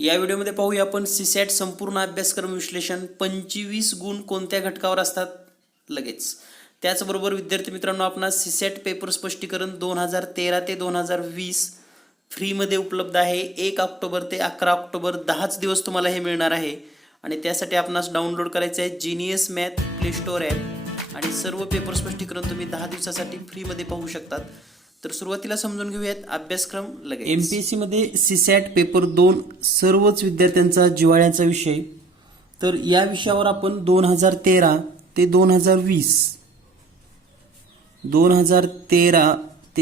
या व्हिडिओमध्ये पाहूया आपण सीसॅट संपूर्ण अभ्यासक्रम विश्लेषण 25 गुण कोणत्या घटकावर असतात लगेच. त्याचबरोबर विद्यार्थी मित्रांनो, आपणास सीसॅट पेपर स्पष्टीकरण 2013 ते 2020 फ्रीमध्ये उपलब्ध आहे. 1 ऑक्टोबर ते 11 ऑक्टोबर 10च दिवस तुम्हाला हे मिळणार आहे आणि त्यासाठी आपणास डाउनलोड करायचे आहे genius math play store app आणि सर्व पेपर स्पष्टीकरण तुम्ही 10 दिवसासाठी फ्रीमध्ये पाहू शकतात. तर सुरुवातीला समजून घेऊयात अभ्यासक्रम लगेच. एमपीएससी मध्ये सीसॅट पेपर 2 सर्वच विद्यार्थ्यांचा जिव्हाळ्याचा विषय. तर या विषयावर आपण 2013 ते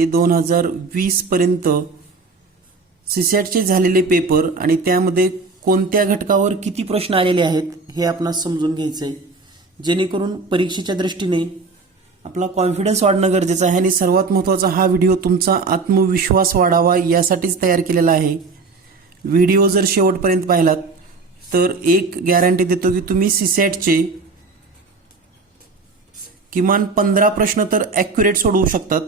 2020 पर्यंत सीसॅटचे झालेले पेपर आणि त्यामध्ये कोणत्या घटकावर किती प्रश्न आलेले आहेत हे आपणास समजून घ्यायचं आहे, जेणेकरून परीक्षेच्या दृष्टीने आपला कॉन्फिडन्स वाढणं गरजेचं आहे. आणि सर्वात महत्त्वाचा हा व्हिडिओ तुमचा आत्मविश्वास वाढावा यासाठीच तयार केलेला आहे. व्हिडिओ जर शेवटपर्यंत पाहिलात तर एक गॅरंटी देतो की तुम्ही सीसॅटचे किमान 15 प्रश्न तर ॲक्युरेट सोडवू शकतात.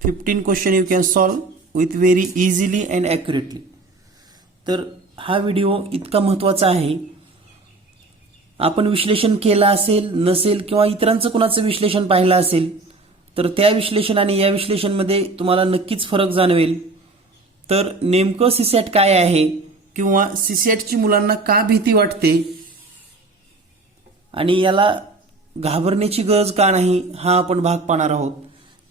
15 question you can solve with very easily and accurately. तर हा व्हिडिओ इतका महत्त्वाचा आहे. आपण विश्लेषण केलं असेल नसेल किंवा इतरांचं कुणाचं विश्लेषण पाहिलं असेल तर त्या विश्लेषण आणि या विश्लेषणमध्ये तुम्हाला नक्कीच फरक जाणवेल. तर नेमकं सीसॅट काय आहे किंवा सीसॅटची मुलांना का भीती वाटते आणि याला घाबरण्याची गरज का नाही हा आपण भाग पाहणार आहोत.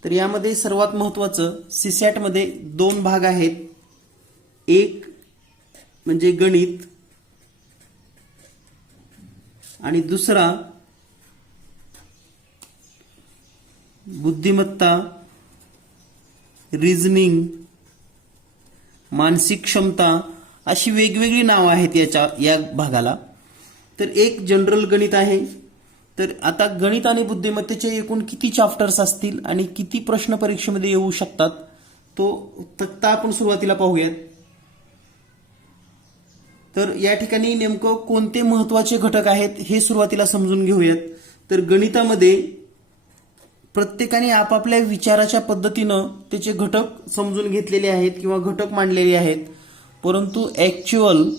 तर यामध्ये सर्वात महत्त्वाचं सीसॅटमध्ये 2 भाग आहेत. एक म्हणजे गणित आणि दुसरा बुद्धिमत्ता, रिझनिंग, मानसिक क्षमता अशी वेगवेगळी नावं आहेत या भागाला. तर एक जनरल गणित आहे. तर आता गणित आणि बुद्धिमत्तेचे एकूण किती चॅप्टर्स असतील आणि किती प्रश्न परीक्षेमध्ये येऊ शकतात तो तक्ता आपण सुरुवातीला पाहूयात. तर या ठिकाणी नेमकं कोणते महत्त्वाचे घटक आहेत हे सुरुवातीला समजून घेऊयात. तर गणितामध्ये प्रत्येकाने आपापल्या विचाराच्या पद्धतीनं त्याचे घटक समजून घेतलेले आहेत किंवा घटक मांडलेले आहेत. परंतु ॲक्च्युअल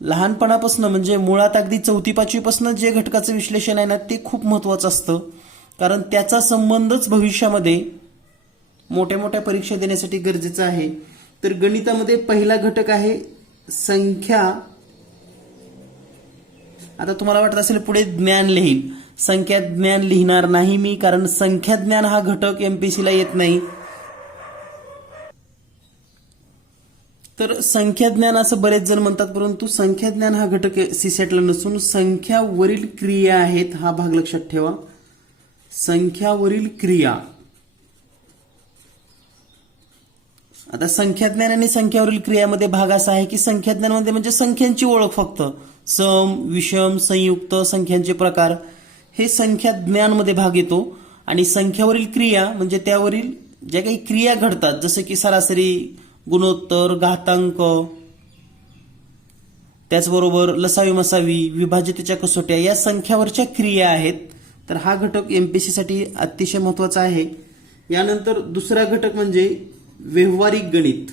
लहानपणापासून म्हणजे मुळात अगदी 4वी-5वी पासून जे घटकाचं विश्लेषण आहे ना ते खूप महत्त्वाचं असतं, कारण त्याचा संबंधच भविष्यामध्ये मोठ्या मोठ्या परीक्षा देण्यासाठी गरजेचा आहे. तर गणितामध्ये पहिला घटक आहे संख्या. आता तुम्हाला वाटत असेल पुढे ज्ञान लिहील. संख्या ज्ञान लिहिणार नाही मी, कारण संख्या ज्ञान हा घटक एमपीएससीला येत नाही. तर संख्या ज्ञान असं बरेच जण म्हणतात, परंतु संख्या ज्ञान हा घटक सीसॅटला नसून संख्यावरील क्रिया आहेत हा भाग लक्षात ठेवा. संख्यावरील क्रिया. आता संख्याज्ञान आणि संख्यावरील क्रियामध्ये भाग असा आहे की संख्याज्ञानामध्ये म्हणजे संख्यांची ओळख, फक्त सम, विषम, संयुक्त संख्यांचे प्रकार हे संख्याज्ञानमध्ये भाग येतो. आणि संख्यावरील क्रिया म्हणजे त्यावरील ज्या काही क्रिया घडतात, जसे की सरासरी, गुणोत्तर, घातांक, त्याचबरोबर लसावी मसावी, विभाज्यतेच्या कसोट्या या संख्यावरच्या क्रिया आहेत. तर हा घटक एमपीएससीसाठी अतिशय महत्त्वाचा आहे. यानंतर दुसरा घटक म्हणजे व्यावहारिक गणित.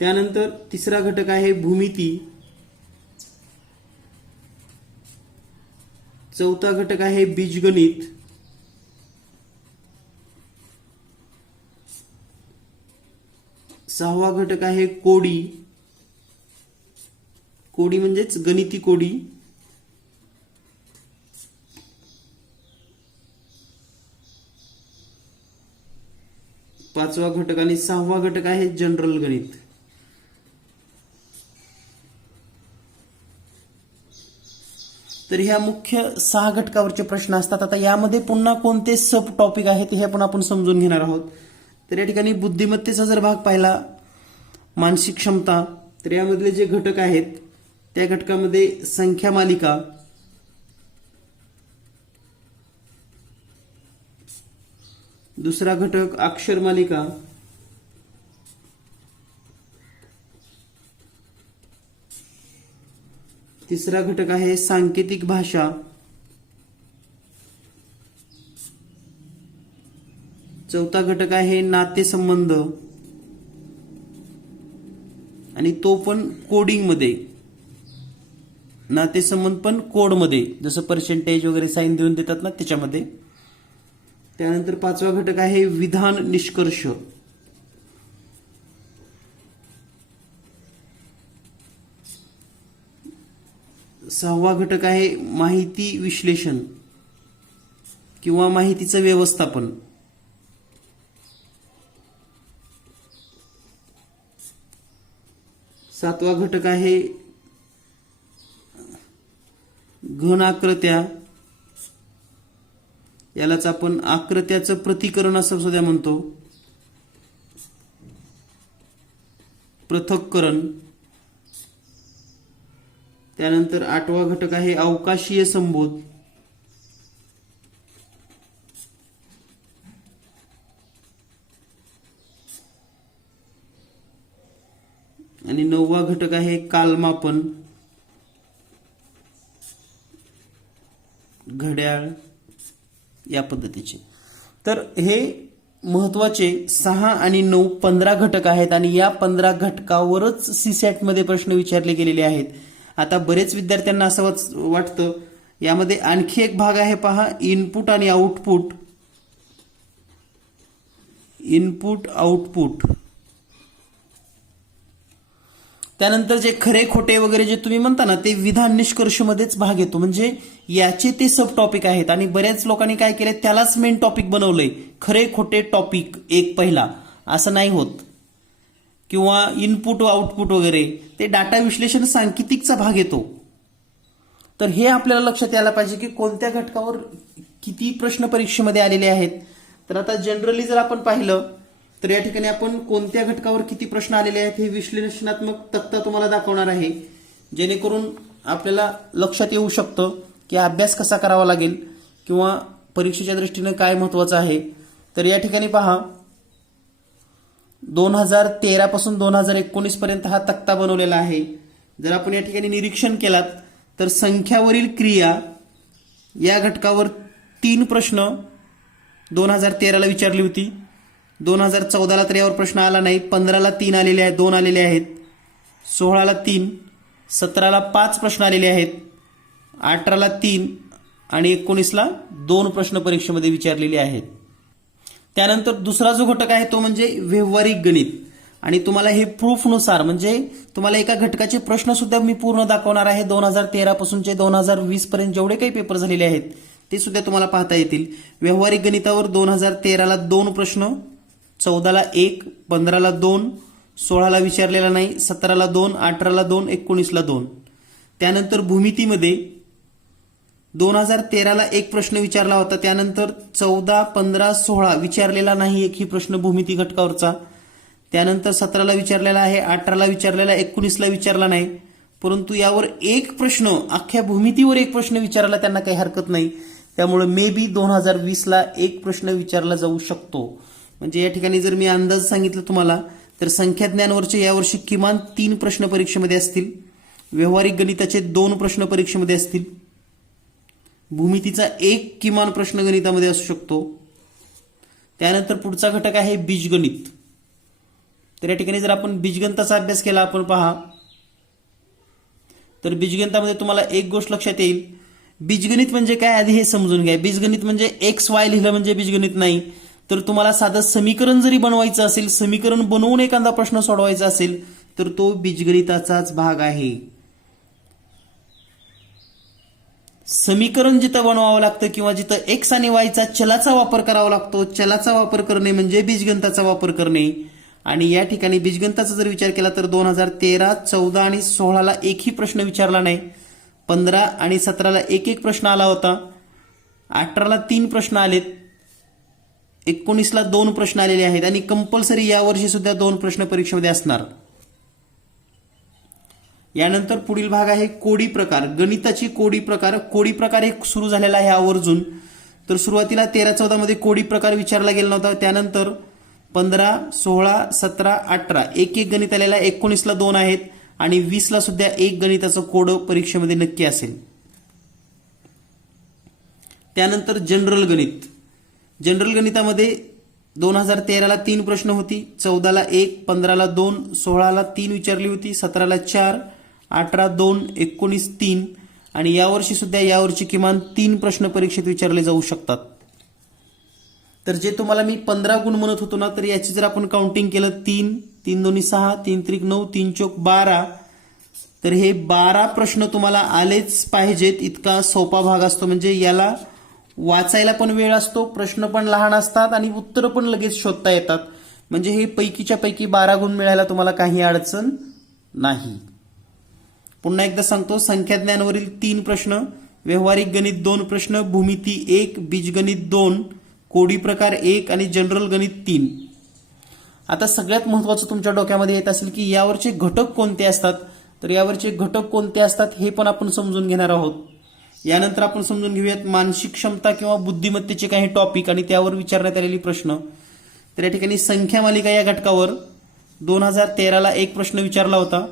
त्यानंतर तिसरा घटक आहे भूमिती. चौथा घटक आहे बीजगणित. सहावा घटक आहे कोडी. कोडी म्हणजेच गणिती कोडी. पाचवा घटक आणि 6वा घटक आहे जनरल गणित. तर ह्या मुख्य 6 घटकावरचे प्रश्न असतात. आता यामध्ये पुन्हा कोणते सब टॉपिक आहेत हे पण आपण समजून घेणार आहोत. तर या ठिकाणी बुद्धिमत्तेचा जर भाग पाहिला, मानसिक क्षमता, तर यामधले जे घटक आहेत त्या घटकामध्ये संख्या मालिका, दुसरा घटक अक्षर मालिका, तिसरा घटक आहे सांकेतिक भाषा, चौथा घटक आहे नातेसंबंध, आणि तो पण कोडिंगमध्ये, नातेसंबंध पण कोडमध्ये, जसं पर्सेंटेज वगैरे साईन देऊन देतात ना त्याच्यामध्ये. त्यानंतर पाचवा घटक आहे विधान निष्कर्ष. सहावा घटक आहे माहिती विश्लेषण किंवा माहितीचं व्यवस्थापन. सातवा घटक आहे घन आकृत्या, यालाच आपण आकृत्याचं प्रतिकरण असं सुद्धा म्हणतो, पृथक्करण. त्यानंतर आठवा घटक आहे अवकाशीय संबोध. आणि नववा घटक आहे कालमापन, घड्याळ या पद्धतीचे. तर हे महत्वाचे 6 आणि 9 15 घटक आहेत आणि या 15 घटकावरच सीसॅट मध्ये प्रश्न विचारले गेलेले आहेत. आता बरेच विद्यार्थ्यांना असं वाटतं यामध्ये आणखी एक भाग आहे पहा, इनपुट आणि आउटपुट. Input output. त्यानंतर जे खरे खोटे वगैरे जे तुम्ही म्हणता ना ते विधान निष्कर्ष मध्येच भाग येतो, म्हणजे याचे ते सब टॉपिक आहेत. आणि बऱ्याच लोकांनी काय केलंय त्यालाच मेन टॉपिक बनवलंय, खरे खोटे टॉपिक एक पहिला, असं नाही होत. किंवा इनपुट आउटपुट वगैरे ते डाटा विश्लेषण सांकेतिकचा भाग येतो. तर हे आपल्याला लक्षात यायला पाहिजे की कोणत्या घटकावर किती प्रश्न परीक्षेमध्ये आलेले आहेत. तर आता जनरली जर आपण पाहिलं तर या ठिकाणी आपण कोणत्या घटकावर किती प्रश्न आलेले आहेत हे विश्लेषणात्मक तक्ता तुम्हाला दाखवणार आहे, जेणेकरून आपल्याला लक्षात येऊ शकतं की अभ्यास कसा करावा लागेल किंवा परीक्षेच्या दृष्टीने काय महत्वाचं आहे. तर या ठिकाणी पहा 2013 पासून 2019 पर्यंत हा तक्ता बनवलेला आहे. जर आपण या ठिकाणी निरीक्षण केलात तर संख्यावरील क्रिया या घटकावर 3 प्रश्न 2013 ला विचारली होती. 2014 ला तर यावर प्रश्न आला नाही. 15 ला 3 आलेले आहेत, 2 आलेले आहेत. 16 ला 3, 17 ला 5 प्रश्न आलेले आहेत. 18 ला 3 आणि 19 ला 2 प्रश्न परीक्षेमध्ये विचारलेले आहेत. त्यानंतर दुसरा जो घटक आहे तो म्हणजे व्यावहारिक गणित. आणि तुम्हाला हे प्रूफनुसार म्हणजे तुम्हाला एका घटकाचे प्रश्न सुद्धा मी पूर्ण दाखवणार आहे. 2013 पासूनचे 2020 पर्यंत जेवढे काही पेपर झालेले आहेत ते सुद्धा तुम्हाला पाहता येतील. व्यावहारिक गणितावर 2013 ला 2 प्रश्न, 14 ला 1, 15 ला 2, 16 ला विचारलेला नाही, 17 ला 2, 18 ला 2, 19 ला 2. त्यानंतर भूमितीमध्ये 2013 ला 1 प्रश्न विचारला होता. त्यानंतर 14, 15, 16 विचारलेला नाही एकही प्रश्न भूमिती घटकावरचा. त्यानंतर 17 ला विचारलेला आहे, 18 ला विचारलेला, 19 ला विचारला नाही. परंतु यावर एक प्रश्न अख्ख्या भूमितीवर एक प्रश्न विचारायला त्यांना काही हरकत नाही. त्यामुळे मे बी 2020 ला एक प्रश्न विचारला जाऊ शकतो. म्हणजे या ठिकाणी जर मी अंदाज सांगितलं तुम्हाला तर संख्याज्ञानवरचे यावर्षी किमान 3 प्रश्न परीक्षेमध्ये असतील. व्यावहारिक गणिताचे 2 प्रश्न परीक्षेमध्ये असतील. भूमितीचा 1 किमान प्रश्न गणितामध्ये असू शकतो. त्यानंतर पुढचा घटक आहे बीजगणित. तर या ठिकाणी जर आपण बीजगणिताचा अभ्यास केला आपण पहा तर बीजगणितामध्ये तुम्हाला एक गोष्ट लक्षात येईल. बीजगणित म्हणजे काय आधी हे समजून घ्या. बीजगणित म्हणजे एक्स वाय लिहिलं म्हणजे बीजगणित नाही. तर तुम्हाला साधं समीकरण जरी बनवायचं असेल, समीकरण बनवून एखादा प्रश्न सोडवायचा असेल तर तो बीजगणिताचाच भाग आहे. समीकरण जिथं बनवावं लागतं किंवा जिथं एक्स आणि वायचा चलाचा वापर करावा लागतो, चलाचा वापर करणे म्हणजे बीजगणिताचा वापर करणे. आणि या ठिकाणी बीजगणिताचा जर विचार केला तर 2013, 14 आणि 16 ला एकही प्रश्न विचारला नाही. 15 आणि 17 ला एक प्रश्न आला होता. 18 ला 3 प्रश्न आलेत. 19 ला 2 प्रश्न आलेले आहेत आणि कंपल्सरी यावर्षी सुद्धा 2 प्रश्न परीक्षेमध्ये असणार. यानंतर पुढील भाग आहे कोडी प्रकार. गणिताची कोडी प्रकार. कोडी प्रकार एक सुरू झालेला आहे आवर्जून. तर सुरुवातीला 13-14 मध्ये कोडी प्रकार विचारला गेला नव्हता. त्यानंतर 15, 16, 17, 18 एक गणित आलेला. 19 ला 2 आहेत आणि 20 ला सुद्धा एक गणिताचं कोड परीक्षेमध्ये नक्की असेल. त्यानंतर जनरल गणित. जनरल गणितामध्ये 2013ला 3 प्रश्न होती, 14ला 1, 15ला 2, 16ला 3 विचारली होती, 17ला 4, 18 2, 19 3 आणि यावर्षी सुद्धा यावरची किमान 3 प्रश्न परीक्षेत विचारले जाऊ शकतात. तर जे तुम्हाला मी 15 गुण म्हणत होतो ना, तर याची जर आपण काउंटिंग केलं 3, 3 दोन्ही 6, 3 त्रिक 9, 3 चौक 12, तर हे 12 प्रश्न तुम्हाला आलेच पाहिजेत इतका सोपा भाग असतो. म्हणजे याला वाचायला पण वेळ असतो, प्रश्न पण लहान असतात आणि उत्तरं पण लगेच शोधता येतात. म्हणजे हे पैकीच्या पैकी 12 गुण मिळायला तुम्हाला काही अडचण नाही. पुन्हा एकदा सांगतो, संख्याज्ञानवरील 3 प्रश्न, व्यावहारिक गणित 2 प्रश्न, भूमिती 1, बीजगणित 2, कोडी प्रकार 1 आणि जनरल गणित 3. आता सगळ्यात महत्त्वाचं तुमच्या डोक्यामध्ये येत असेल की यावरचे घटक कोणते असतात. तर यावरचे घटक कोणते असतात हे पण आपण समजून घेणार आहोत. यानंतर आपण समजून घेऊयात मानसिक क्षमता किंवा बुद्धिमत्तेचे काही टॉपिक आणि त्यावर विचारण्यात आलेली प्रश्न. तर या ठिकाणी संख्या मालिका या घटकावर 2013ला 1 प्रश्न विचारला होता,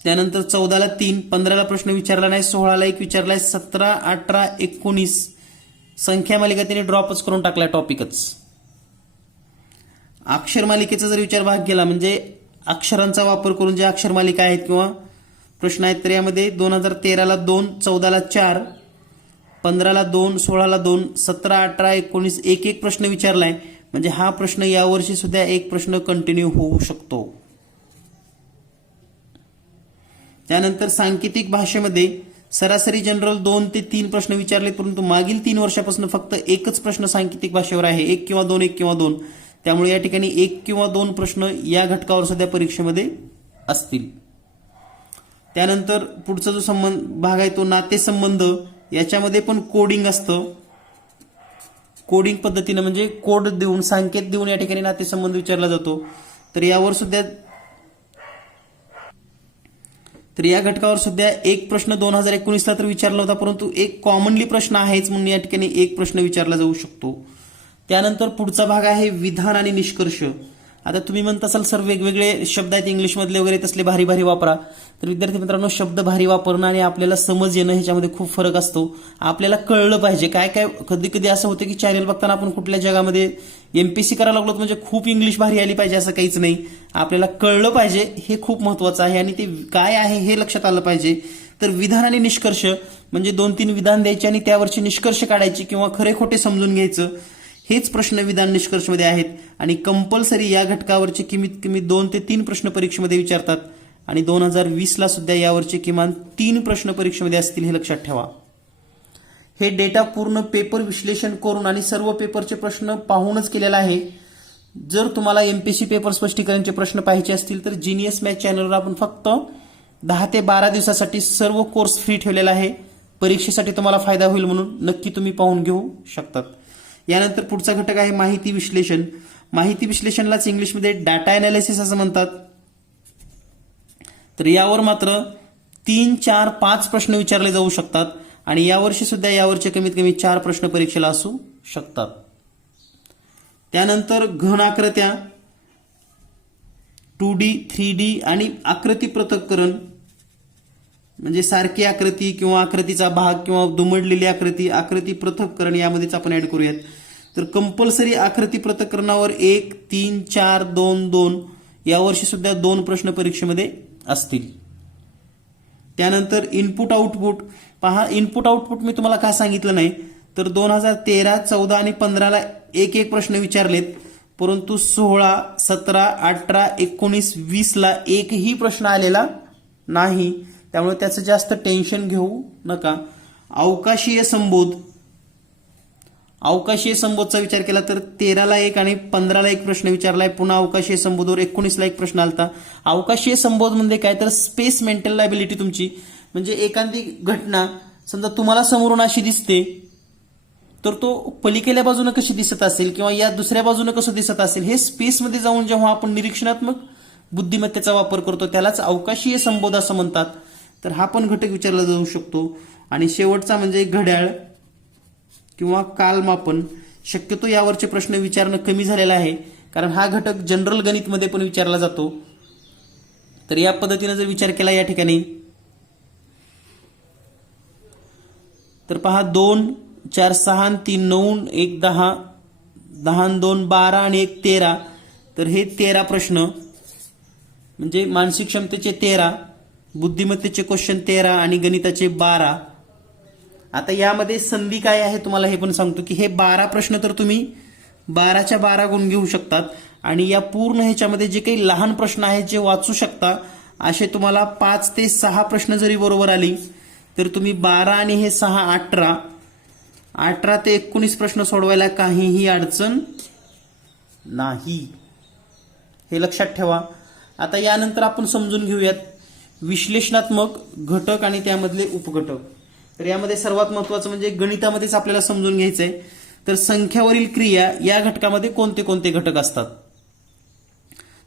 त्यानंतर 14ला 3, 15ला प्रश्न विचारला नाही, 16ला 1 विचारलाय, 17, 18, 19 संख्या मालिका त्याने ड्रॉपच करून टाकला टॉपिकच. अक्षर मालिकेचा जर विचार भाग केला म्हणजे अक्षरांचा वापर करून जे अक्षर मालिका आहेत किंवा प्रश्न आहेत, तर यामध्ये 2013ला 2, 14ला 4, 15ला 2, 16ला 2, 17, 18, 19 एक प्रश्न विचारलाय. म्हणजे हा प्रश्न यावर्षी सुद्धा 1 प्रश्न कंटिन्यू होऊ शकतो. त्यानंतर सांकेतिक भाषेमध्ये सरासरी जनरल 2 ते 3 प्रश्न विचारले, परंतु मागील 3 वर्षापासून फक्त एकच प्रश्न सांकेतिक भाषेवर आहे, 1 किंवा 2, 1 किंवा 2. त्यामुळे या ठिकाणी 1 किंवा 2 प्रश्न या घटकावर सुद्धा परीक्षेमध्ये असतील. त्यानंतर पुढचा जो भाग आहे तो नातेसंबंध, याच्यामध्ये पण कोडिंग असतं. कोडिंग पद्धतीनं म्हणजे कोड देऊन, संकेत देऊन या ठिकाणी नातेसंबंध विचारला जातो. तर या घटकावर सुद्धा 1 प्रश्न 2019ला तर विचारला होता, परंतु एक कॉमनली प्रश्न आहेच म्हणून या ठिकाणी 1 प्रश्न विचारला जाऊ शकतो. त्यानंतर पुढचा भाग आहे विधान आणि निष्कर्ष. आता तुम्ही म्हणत असाल सर वेगवेगळे शब्द आहेत इंग्लिशमधले वगैरे तसले भारी भारी वापरा. तर विद्यार्थी मित्रांनो, शब्द भारी वापरणं आणि आपल्याला समज येणं ह्याच्यामध्ये खूप फरक असतो. आपल्याला कळलं पाहिजे. काय काय कधी कधी असं होतं की चॅनल बघताना आपण कुठल्या जगामध्ये एमपीसी करायला लागलो म्हणजे खूप इंग्लिश भारी आली पाहिजे असं काहीच नाही. आपल्याला कळलं पाहिजे, हे खूप महत्वाचं आहे आणि ते काय आहे हे लक्षात आलं पाहिजे. तर विधान आणि निष्कर्ष म्हणजे 2-3 विधान द्यायचे आणि त्यावरचे निष्कर्ष काढायचे किंवा खरे खोटे समजून घ्यायचं. हेच प्रश्न विधान निष्कर्षमध्ये आहेत आणि कंपल्सरी या घटकावरचे कमीत कमी 2 ते 3 प्रश्न परीक्षेमध्ये विचारतात आणि 2020ला सुद्धा यावरचे किमान 3 प्रश्न परीक्षेमध्ये असतील, हे लक्षात ठेवा. हे डेटा पूर्ण पेपर विश्लेषण करून आणि सर्व पेपरचे प्रश्न पाहूनच केलेला आहे. जर तुम्हाला एमपीसी पेपर स्पष्टीकरणचे प्रश्न पाहिजे असतील तर जीनियस मॅथ चॅनलवर आपण फक्त 10 ते 12 दिवसासाठी सर्व कोर्स फ्री ठेवलेला आहे. परीक्षेसाठी तुम्हाला फायदा होईल म्हणून नक्की तुम्ही पाहून घेऊ शकतात. यानंतर पुढचा घटक आहे माहिती विश्लेषण. माहिती विश्लेषणलाच इंग्लिशमध्ये डाटा अनालिसिस असं म्हणतात. तर यावर मात्र 3, 4, 5 प्रश्न विचारले जाऊ शकतात आणि यावर्षी सुद्धा यावरचे कमीत कमी 4 प्रश्न परीक्षेला असू शकतात. त्यानंतर घन आकृत्या, 2D, 3D आणि आकृती पृथक्करण म्हणजे सारखी आकृती किंवा आकृतीचा भाग किंवा दुमडलेली आकृती, आकृती पृथक्करण यामध्येच आपण ऍड करूयात. तर कंपल्सरी आकृती पृथक्करणावर 1, 3, 4, 2, 2 यावर्षी सुद्धा 2 प्रश्न परीक्षेमध्ये असतील. त्यानंतर इनपुट आउटपुट. पहा, इनपुट आउटपुट मी तुम्हाला का सांगितलं नाही तर 2013, 14 आणि 15ला एक प्रश्न विचारलेत, परंतु 16, 17, 18, 19, 20ला एकही प्रश्न आलेला नाही. त्यामुळे त्याचं जास्त टेन्शन घेऊ नका. अवकाशीय संबोध. अवकाशीय संबोधचा विचार केला तर 13ला 1 आणि 15ला 1 प्रश्न विचारलाय. पुन्हा अवकाशीय संबोधवर 19ला 1 प्रश्न आलता. अवकाशीय संबोध म्हणजे काय तर स्पेस मेंटल ॲबिलिटी तुमची. म्हणजे एखादी घटना समजा तुम्हाला समोरून अशी दिसते तर तो पलीकडल्या बाजूने कशी दिसत असेल किंवा या दुसऱ्या बाजूने कसं दिसत असेल, हे स्पेसमध्ये जाऊन जेव्हा आपण निरीक्षणात्मक बुद्धिमत्तेचा वापर करतो त्यालाच अवकाशीय संबोध असं म्हणतात. तर हा पण घटक विचारला जाऊ शकतो. आणि शेवटचा म्हणजे घड्याळ किंवा कालमापन. शक्यतो यावरचे प्रश्न विचारणं कमी झालेलं आहे कारण हा घटक जनरल गणितमध्ये पण विचारला जातो. तर या पद्धतीने जर विचार केला या ठिकाणी तर पहा 2, 4, 6, 3, 9, 1, 10, 10 आणि 2 12 आणि 1 13. तर हे 13 प्रश्न म्हणजे मानसिक क्षमतेचे 13, बुद्धिमत्तेचे क्वेश्चन 13 आणि गणिताचे 12. आता यामध्ये संधी काय आहे तुम्हाला हे पण सांगतो की हे 12 प्रश्न तर तुम्ही 12च्या 12 गुण घेऊ शकतात आणि या पूर्ण ह्याच्यामध्ये जे काही लहान प्रश्न आहेत जे वाचू शकता असे तुम्हाला 5 ते 6 प्रश्न जरी बरोबर आली तर तुम्ही 12 आणि हे 6 18 ते 19 प्रश्न सोडवायला काहीही अडचण नाही, हे लक्षात ठेवा. आता यानंतर आपण समजून घेऊयात विश्लेषणात्मक घटक आणि त्यामधले उपघटक. तर यामध्ये सर्वात महत्वाचं म्हणजे गणितामध्येच आपल्याला समजून घ्यायचंय. तर संख्यावरील क्रिया या घटकामध्ये कोणते कोणते घटक असतात.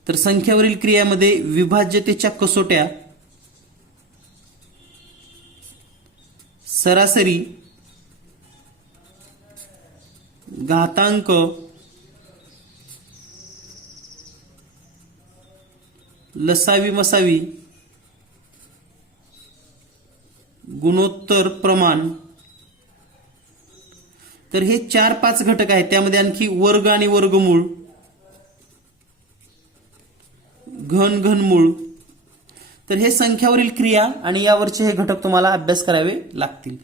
तर संख्यावरील क्रियामध्ये विभाज्यतेच्या कसोट्या, सरासरी, घातांक, लसावी मसावी, गुणोत्तर प्रमाण. तर हे 4-5 घटक आहेत. त्यामध्ये आणखी वर्ग आणि वर्गमूळ, घनमूळ. तर हे संख्यावरील क्रिया आणि यावरचे हे घटक तुम्हाला अभ्यास करावे लागतील.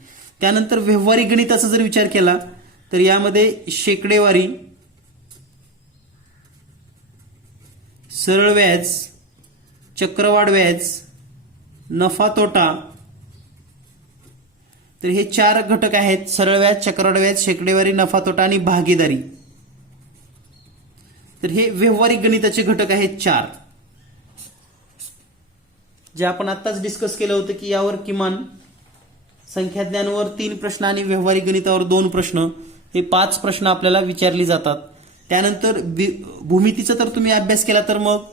त्यानंतर व्यवहारिक गणिताचा जर विचार केला तर यामध्ये शेकडेवारी, सरळ व्याज, चक्रवाढ व्याज, नफा तोटा. तर हे 4 घटक आहेत. सरळ व्याज, चक्रवाढ व्याज, शेकडेवारी, नफा तोटा आणि भागीदारी. तर हे व्यवहारिक गणिताचे घटक आहेत 4, जे आपण आत्ताच डिस्कस केलं होतं की यावर किमान संख्याज्ञानावर 3 प्रश्न आणि व्यवहारिक गणितावर 2 प्रश्न, हे 5 प्रश्न आपल्याला विचारले जातात. त्यानंतर भूमितीचा तर तुम्ही अभ्यास केला तर मग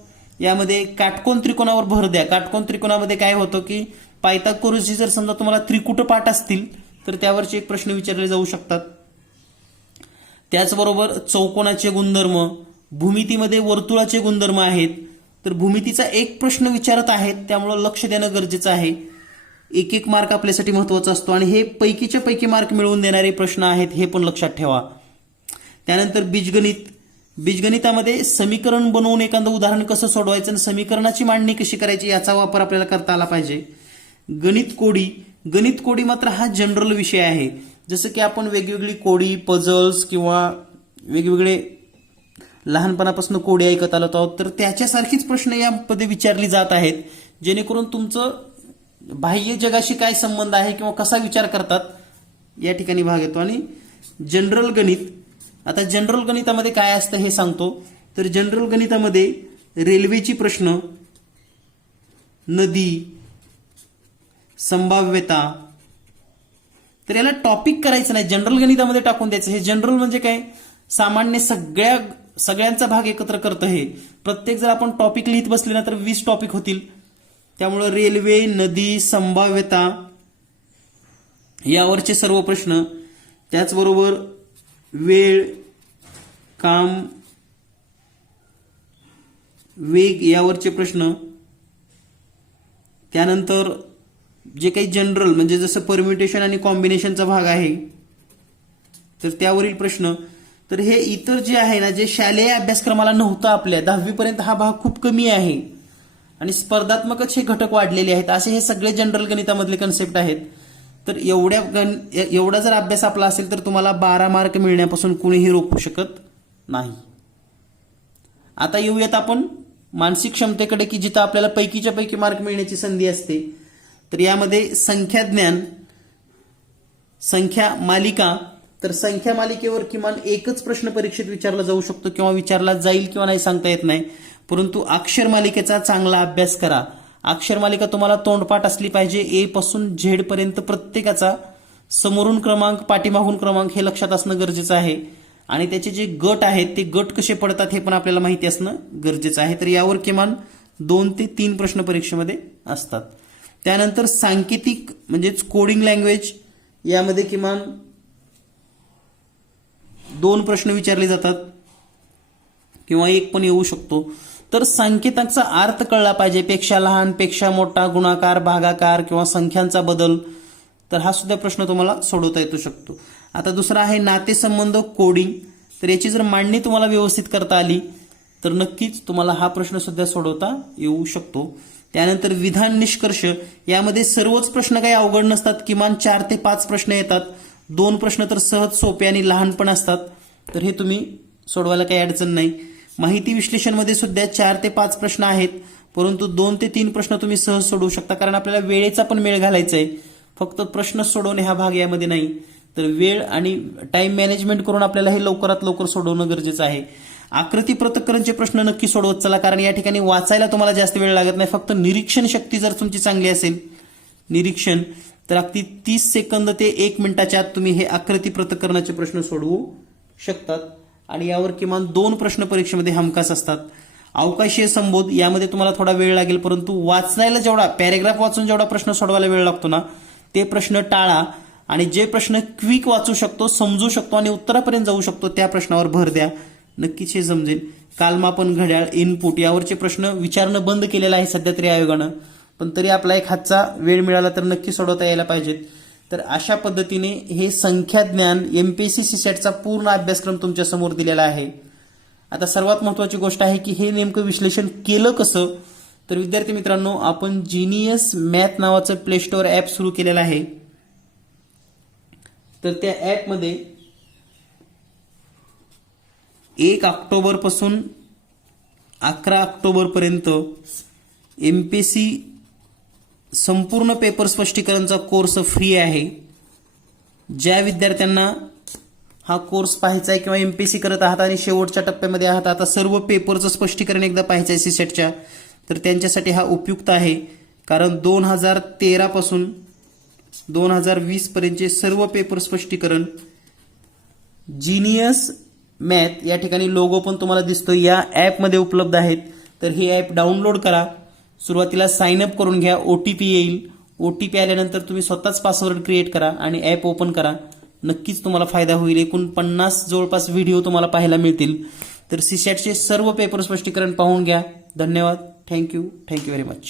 यामध्ये काटकोन त्रिकोणावर भर द्या. काटकोन त्रिकोणामध्ये काय होतं की पायथागोरसचे जर समजा तुम्हाला त्रिकुट पाठ असतील तर त्यावरचे एक प्रश्न विचारले जाऊ शकतात. त्याचबरोबर चौकोनाचे गुणधर्म, भूमितीमध्ये वर्तुळाचे गुणधर्म आहेत. तर भूमितीचा एक प्रश्न विचारत आहेत, त्यामुळे लक्ष देणं गरजेचं आहे. एक मार्क आपल्यासाठी महत्वाचा असतो आणि हे पैकीच्या पैकी मार्क मिळवून देणारे प्रश्न आहेत, हे पण लक्षात ठेवा. त्यानंतर बीजगणितामध्ये समीकरण बनवून एखादं उदाहरण कसं सोडवायचं आणि समीकरणाची मांडणी कशी करायची याचा वापर आपल्याला करता आला पाहिजे. गणित कोडी मात्र हा जनरल विषय आहे. जसं की आपण वेगवेगळी कोडी, पझल्स किंवा वेगवेगळे लहानपणापासून कोडी ऐकत आलो आहोत, तर त्याच्यासारखीच प्रश्न यामध्ये विचारली जात आहेत, जेणेकरून तुमचं बाह्य जगाशी काय संबंध आहे किंवा कसा विचार करतात या ठिकाणी भाग येतो. आणि जनरल गणित, आता जनरल गणितामध्ये काय असतं हे सांगतो. तर जनरल गणितामध्ये रेल्वेची प्रश्न, नदी, संभाव्यता. तर याला टॉपिक करायचं नाही, जनरल गणितामध्ये टाकून द्यायचं. हे जनरल म्हणजे काय, सामान्य सगळ्यांचा भाग एकत्र करतं. हे प्रत्येक जर आपण टॉपिक लिहित बसले ना तर 20 टॉपिक होतील. त्यामुळे रेल्वे, नदी, संभाव्यता यावरचे सर्व प्रश्न. त्याचबरोबर वेळ, काम, वेग यावरचे प्रश्न. त्यानंतर जे काही जनरल म्हणजे जसं परम्युटेशन आणि कॉम्बिनेशनचा भाग आहे तर त्यावरील प्रश्न. तर हे इतर जे आहे ना, जे शालेय अभ्यासक्रमाला नव्हतं, आपल्या 10वी पर्यंत हा भाग खूप कमी आहे आणि स्पर्धात्मकच हे घटक वाढलेले आहेत. असे हे सगळे जनरल गणितामधले कन्सेप्ट आहेत. तर एवढा जर अभ्यास आपला असेल तर तुम्हाला 12 मार्क मिळण्यापासून कुणीही रोखू शकत नाही. आता येऊयात आपण मानसिक क्षमतेकडे, की जिथं आपल्याला पैकीच्या पैकी मार्क मिळण्याची संधी असते. तर यामध्ये संख्याज्ञान, संख्या मालिका. तर संख्या मालिकेवर किमान एकच प्रश्न परीक्षेत विचारला जाऊ शकतो किंवा विचारला जाईल किंवा नाही सांगता येत नाही. परंतु अक्षर मालिकेचा चांगला अभ्यास करा. अक्षर मालिका तुम्हाला तोंडपाठ असली पाहिजे. ए पासून झेड पर्यंत प्रत्येकाचा समोरून क्रमांक, पाठीमागून क्रमांक हे लक्षात असणं गरजेचं आहे. आणि त्याचे जे गट आहेत ते गट कसे पडतात हे पण आपल्याला माहिती असणं गरजेचं आहे. तर यावर किमान 2 ते 3 प्रश्न परीक्षेमध्ये असतात. त्यानंतर सांकेतिक म्हणजेच कोडिंग लँग्वेज, यामध्ये किमान 2 प्रश्न विचारले जातात किंवा 1 पण येऊ शकतो. तर संकेतांचा अर्थ कळला पाहिजे. पेक्षा लहान, पेक्षा मोठा, गुणाकार, भागाकार किंवा संख्यांचा बदल. तर हा सुद्धा प्रश्न तुम्हाला सोडवता येऊ शकतो. आता दुसरा आहे नातेसंबंध कोडिंग. तर याची जर मांडणी तुम्हाला व्यवस्थित करता आली तर नक्कीच तुम्हाला हा प्रश्न सुद्धा सोडवता येऊ शकतो. त्यानंतर विधान निष्कर्ष, यामध्ये सर्वच प्रश्न काही अवघड नसतात. किमान 4 ते 5 प्रश्न येतात. 2 प्रश्न तर सहज सोपे आणि लहान पण असतात, तर हे तुम्ही सोडवायला काही अडचण नाही. माहिती विश्लेषणमध्ये सुद्धा 4 ते 5 प्रश्न आहेत, परंतु 2 ते 3 प्रश्न तुम्ही सहज सोडवू शकता, कारण आपल्याला वेळेचा पण मेळ घालायचा आहे. फक्त प्रश्न सोडवणे हा भाग यामध्ये नाही, तर वेळ आणि टाइम मॅनेजमेंट करून आपल्याला हे लवकरात लवकर सोडवणं गरजेचं आहे. आकृती पृथक्करणचे प्रश्न नक्की सोडवत चला, कारण या ठिकाणी वाचायला तुम्हाला जास्त वेळ लागत नाही. फक्त निरीक्षण शक्ती जर तुमची चांगली असेल, निरीक्षण, तर अगदी 30 सेकंद ते 1 मिनिटाच्या आत तुम्ही हे आकृती पृथक्करणाचे प्रश्न सोडवू शकतात. आणि यावर किमान 2 प्रश्न परीक्षेमध्ये हमखास असतात. अवकाशीय संबोध, यामध्ये तुम्हाला थोडा वेळ लागेल, परंतु वाचायला जेवढा पॅरेग्राफ वाचून जेवढा प्रश्न सोडवायला वेळ लागतो ना, ते प्रश्न टाळा आणि जे प्रश्न क्विक वाचू शकतो, समजू शकतो आणि उत्तरापर्यंत जाऊ शकतो त्या प्रश्नावर भर द्या. नक्कीच हे समजेल. कालमापन, घड्याळ, इनपुट यावरचे प्रश्न विचारणं बंद केलेलं आहे सध्या तरी आयोगानं, पण तरी आपला एक हातचा वेळ मिळाला तर नक्की सोडवता यायला पाहिजेत. तर अशा पद्धतीने हे संख्या ज्ञान एमपीएससी सीसॅटचा पूर्ण अभ्यासक्रम तुमच्या समोर दिलेला आहे. आता सर्वात महत्त्वाची गोष्ट आहे की हे नेमकं विश्लेषण केलं कसं. तर विद्यार्थी मित्रांनो, आपण जीनियस मॅथ नावाचं प्ले स्टोअर ॲप सुरू केलेलं आहे. तर त्या ॲपमध्ये 1 ऑक्टोबरपासून 11 ऑक्टोबरपर्यंत एमपीएससी संपूर्ण पेपर स्पष्टीकरणचा कोर्स फ्री आहे. ज्या विद्यार्थ्यांना हा कोर्स पाहायचा आहे किंवा एमपीएससी करत आहात आणि शेवटच्या टप्प्यामध्ये आहात, आता सर्व पेपरचं स्पष्टीकरण एकदा पाहायचं आहे सीसॅटच्या, तर त्यांच्यासाठी हा उपयुक्त आहे. कारण 2013 पासून 2020 पर्यंतचे सर्व पेपर स्पष्टीकरण जीनियस मॅथ, या ठिकाणी लोगो पण तुम्हाला दिसतो, या ॲपमध्ये उपलब्ध आहेत. तर हे ॲप डाउनलोड करा. सुरुवातीला साइन अप करून घ्या. OTP येईल. OTP आल्यानंतर तुम्ही स्वतःच पासवर्ड क्रिएट करा आणि ॲप ओपन करा. नक्कीच तुम्हाला फायदा होईल. एकूण 50 जवळपास व्हिडिओ तुम्हाला पाहायला मिळतील. तर सीसॅटचे सर्व पेपर स्पष्टीकरण पाहून घ्या. धन्यवाद. Thank you very much.